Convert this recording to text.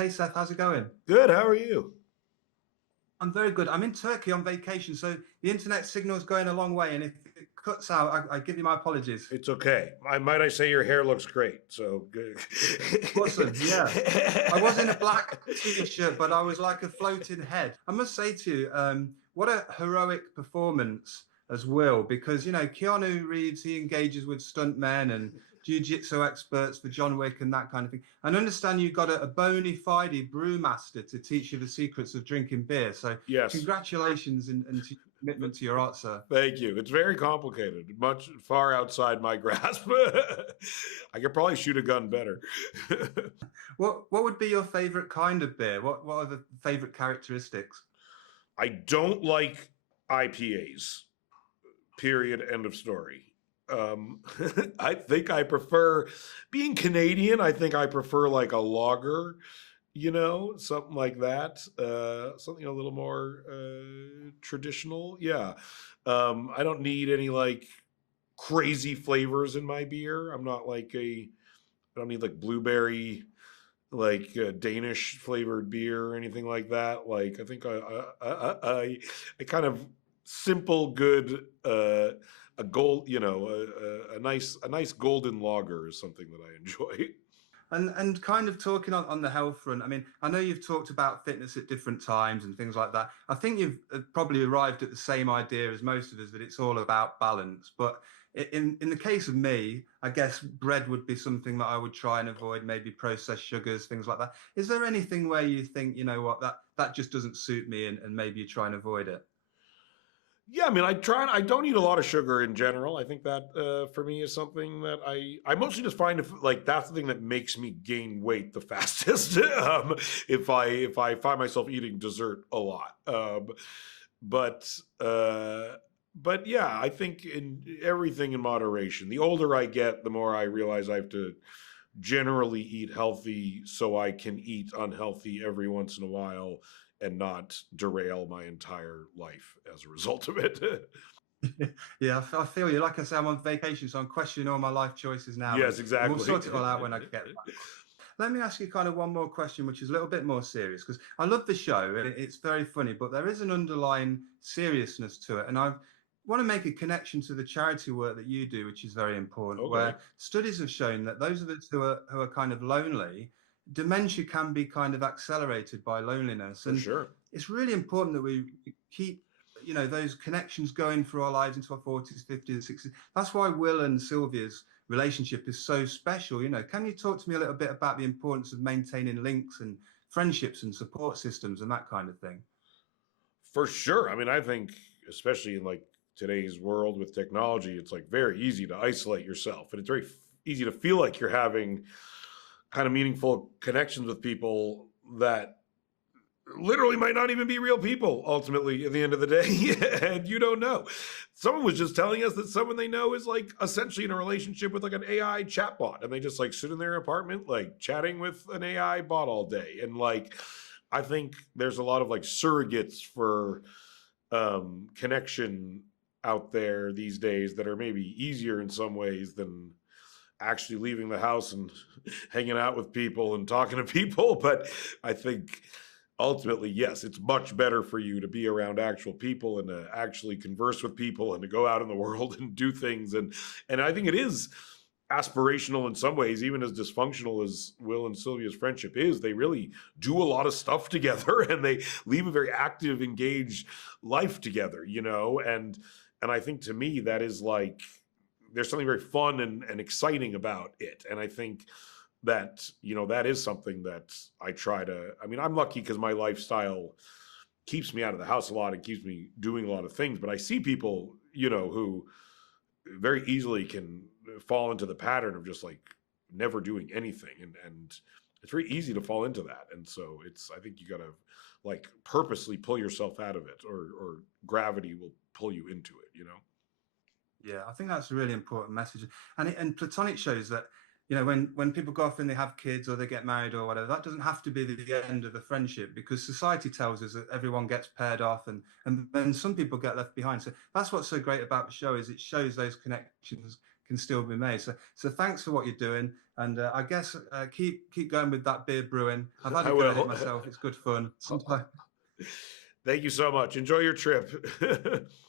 Hey Seth, how's it going? Good. How are you? I'm very good. I'm in Turkey on vacation, so the internet signal is going a long way, and if it cuts out, I give you my apologies. It's okay. I say your hair looks great. So good. Awesome, yeah. I was in a black t-shirt, but I was like a floating head. I must say to you, what a heroic performance as Will, because Keanu Reeves, he engages with stuntmen and jiu-jitsu experts for John Wick and that kind of thing. And understand you got a bona fide brewmaster to teach you the secrets of drinking beer. So Yes. congratulations and to your commitment to your art, sir. Thank you. It's very complicated, much far outside my grasp. I could probably shoot a gun better. What would be your favorite kind of beer? What are the favorite characteristics? I don't like IPAs. Period. End of story. Um, I think I prefer being Canadian. I think I prefer like a lager, something like that. Something a little more traditional. Yeah. I don't need any like crazy flavors in my beer. I don't need like blueberry, like Danish flavored beer or anything like that. Like I think I kind of simple, good, a gold, a nice golden lager is something that I enjoy. And kind of talking on the health front, I mean, I know you've talked about fitness at different times and things like that. I think you've probably arrived at the same idea as most of us, that it's all about balance. But in the case of me, I guess bread would be something that I would try and avoid, maybe processed sugars, things like that. Is there anything where you think, you know what, that just doesn't suit me, and maybe you try and avoid it? Yeah, I mean, I don't eat a lot of sugar in general. I think that for me is something that I mostly just find if like that's the thing that makes me gain weight the fastest. If I find myself eating dessert a lot, but uh, but yeah, I think in everything in moderation. The older I get, the more I realize I have to generally eat healthy so I can eat unhealthy every once in a while and not derail my entire life as a result of it. Yeah, I feel you. Like I say, I'm on vacation, so I'm questioning all my life choices now, Yes, and we'll exactly. sort it all out when I get back. Let me ask you kind of one more question, which is a little bit more serious, because I love the show and it's very funny, but there is an underlying seriousness to it. And I want to make a connection to the charity work that you do, which is very important, Okay, where studies have shown that those of us who are kind of lonely, dementia can be kind of accelerated by loneliness. for And sure. it's really important that we keep those connections going through our lives into our 40s, 50s, 60s. That's why Will and Sylvia's relationship is so special. Can you talk to me a little bit about the importance of maintaining links and friendships and support systems and that kind of thing? For sure. I mean, I think especially in like today's world with technology, it's like very easy to isolate yourself, and it's very easy to feel like you're having kind of meaningful connections with people that literally might not even be real people ultimately at the end of the day. And you don't know. Someone was just telling us that someone they know is like essentially in a relationship with like an AI chatbot, and they just like sit in their apartment like chatting with an AI bot all day. And like I think there's a lot of like surrogates for connection out there these days that are maybe easier in some ways than actually leaving the house and hanging out with people and talking to people. But I think ultimately, yes, it's much better for you to be around actual people and to actually converse with people and to go out in the world and do things. And I think it is aspirational in some ways, even as dysfunctional as Will and Sylvia's friendship is. They really do a lot of stuff together and they leave a very active, engaged life together, and I think to me that is like there's something very fun and exciting about it. And I think that, that is something that I try to, I mean, I'm lucky because my lifestyle keeps me out of the house a lot and keeps me doing a lot of things. But I see people, who very easily can fall into the pattern of just like never doing anything. And it's very easy to fall into that. And so I think you got to like purposely pull yourself out of it, or gravity will pull you into it. Yeah, I think that's a really important message. And Platonic shows that, when people go off and they have kids or they get married or whatever, that doesn't have to be the end of the friendship, because society tells us that everyone gets paired off and then some people get left behind. So that's what's so great about the show, is it shows those connections can still be made. So thanks for what you're doing, and I guess keep going with that beer brewing. I've had I a go at it will. myself. It's good fun. Sometimes Thank you so much. Enjoy your trip.